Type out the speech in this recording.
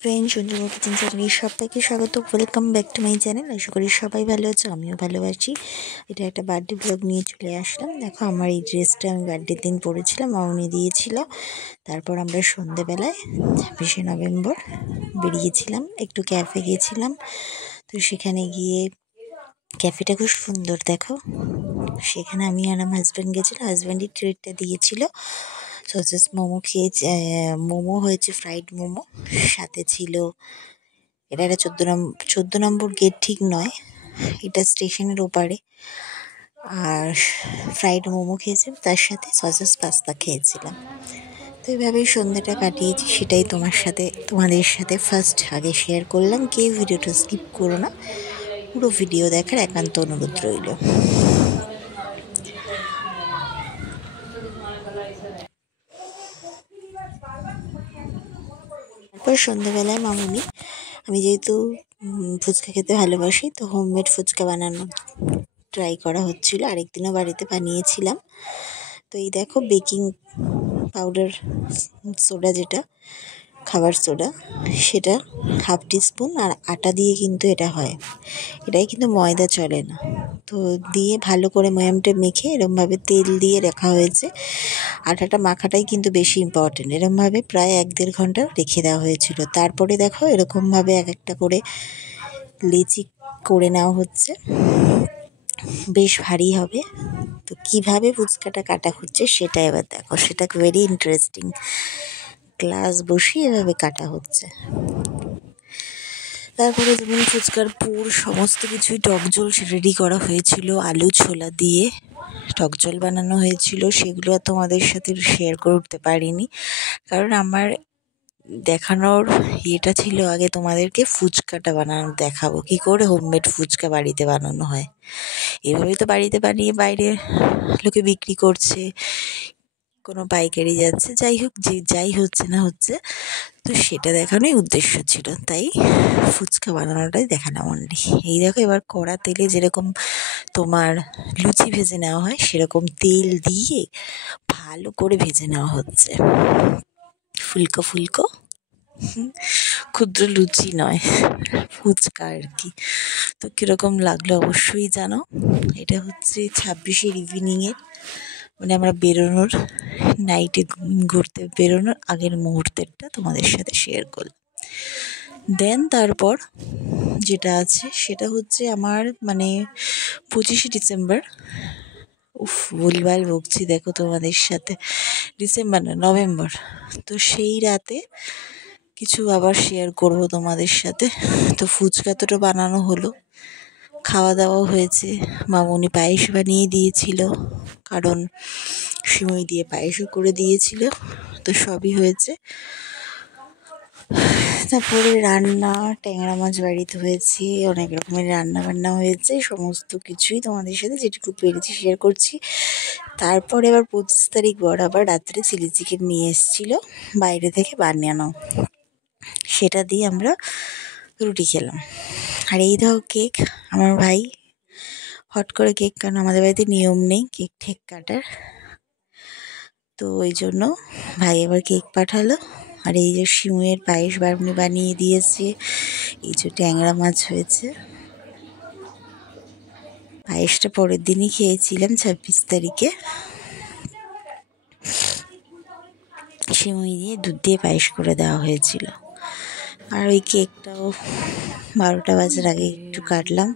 Friend Sanju kitchen চ্যানেলে সবাইকে স্বাগত। Welcome back to my channel. আশা করি সবাই ভালো আছে, আমিও ভালো আছি। এটা একটা বার্থডে ব্লগ নিয়ে চলে আসলাম। দেখো আমার এই ড্রেসটা আমি বার্থডের দিন পরেছিলাম, মাউনি দিয়েছিল। তারপর আমরা সন্ধেবেলায় ২৬শে নভেম্বর বেরিয়েছিলাম, একটু ক্যাফে গিয়েছিলাম। তো সেখানে গিয়ে ক্যাফেটা খুব সুন্দর, দেখো সেখানে আমি আর আমার হাজব্যান্ড গেছিলাম। হাজব্যান্ডই ট্রিটটা দিয়েছিল। সসেস মোমো খেয়েছি, মোমো হয়েছে, ফ্রাইড মোমো। সাথে ছিল, এটা একটা 14 নম্বর গেট ঠিক নয়, এটা স্টেশনের ওপারে। আর ফ্রাইড মোমো খেয়েছি, তার সাথে সসেস পাস্তা খেয়েছিলাম। তো এইভাবেই সন্ধ্যেটা কাটিয়েছি, সেটাই তোমাদের সাথে ফার্স্ট আগে শেয়ার করলাম। কেউ ভিডিওটা স্কিপ করো না, পুরো ভিডিও দেখার একান্ত অনুরোধ রইল। তারপর সন্ধ্যাবেলায় মামুনি, আমি যেহেতু ফুচকা খেতে ভালোবাসি, তো হোমমেড ফুচকা বানানো ট্রাই করা হচ্ছিল। আরেকদিনও বাড়িতে বানিয়েছিলাম। তো এই দেখো বেকিং পাউডার, সোডা, যেটা খাবার সোডা, সেটা 1/2 টিস্পুন, আর আটা দিয়ে কিন্তু এটা হয়। এটাই কিন্তু ময়দা চলে না। তো দিয়ে ভালো করে ময়ামটা মেখে এরমভাবে তেল দিয়ে রাখা হয়েছে। আটাটা মাখাটাই কিন্তু বেশি ইম্পর্টেন্ট। এরমভাবে প্রায় 1-1.5 ঘন্টা রেখে দেওয়া হয়েছিল। তারপরে দেখো এরকমভাবে এক একটা করে লেচি করে নেওয়া হচ্ছে, বেশ ভারী হবে। তো কীভাবে ফুচকাটা কাটা হচ্ছে সেটা এবার দেখো, সেটা ভেরি ইন্টারেস্টিং। গ্লাস বসিয়ে এভাবে কাটা হচ্ছে। তারপরে যেমন ফুচকার পুর সমস্ত কিছুই টকজল রেডি করা হয়েছিল, আলু ছোলা দিয়ে টকজল বানানো হয়েছিল। সেগুলো আর তোমাদের সাথে শেয়ার করে উঠতে পারিনি, কারণ আমার দেখানোর ইয়েটা ছিল আগে তোমাদেরকে ফুচকাটা বানানো দেখাবো, কী করে হোমমেড ফুচকা বাড়িতে বানানো হয়। এভাবেই তো বাড়িতে বানিয়ে বাইরে লোকে বিক্রি করছে, কোনো পাইকারি যাচ্ছে, যাই হোক, যে যাই হচ্ছে না হচ্ছে, তো সেটা দেখানোই উদ্দেশ্য ছিল। তাই ফুচকা বানানোটাই দেখালাম অনলি। এই দেখো এবার কড়া তেলে যেরকম তোমার লুচি ভেজে নেওয়া হয়, সেরকম তেল দিয়ে ভালো করে ভেজে নেওয়া হচ্ছে, ফুলকো ফুলকো, ক্ষুদ্র লুচি নয়, ফুচকা আর কি। তো কীরকম লাগলো অবশ্যই জানো। এটা হচ্ছে 26-এর ইভিনিংয়ের, মানে আমরা বেরোনোর, নাইটে ঘুরতে বেরোনোর আগের মুহূর্তেরটা তোমাদের সাথে শেয়ার করলাম। দেন তারপর যেটা আছে সেটা হচ্ছে আমার, মানে 25শে ডিসেম্বর, ভুলভাল বকছি দেখো তোমাদের সাথে, ডিসেম্বর না, নভেম্বর। তো সেই রাতে কিছু আবার শেয়ার করব তোমাদের সাথে। তো ফুচকা তো বানানো হলো, খাওয়া দাওয়া হয়েছে। মামুনি পায়েস বানিয়ে দিয়েছিল, কারণ সিমই দিয়ে পায়েসও করে দিয়েছিল। তো সবই হয়েছে। তারপরে রান্না, ট্যাংরা মাছ বাড়িতে হয়েছে, অনেক রকমের রান্না বান্না হয়েছে, সমস্ত কিছুই তোমাদের সাথে যেটুকু পেরেছি শেয়ার করছি। তারপরে এবার 25 তারিখ আবার রাত্রে চিলি চিকেন নিয়ে এসেছিলো বাইরে থেকে বানানো, সেটা দিয়ে আমরা রুটি খেলাম। আর এই দেখো কেক, আমার ভাই হট করে কেক, কারণ আমাদের বাড়িতে নিয়ম নেই কেক ঠেক কাটার, তো ওই জন্য ভাই এবার কেক পাঠালো। আর এই যে সিমুয়ের পায়েস বানিয়ে দিয়েছে, এই যে ট্যাংরা মাছ হয়েছে। পায়েসটা পরের দিনই খেয়েছিলাম, 26 তারিখে। সিমুই দিয়ে দুধ দিয়ে পায়েস করে দেওয়া হয়েছিল। আর ওই কেকটাও 12টা বাজার আগে একটু কাটলাম।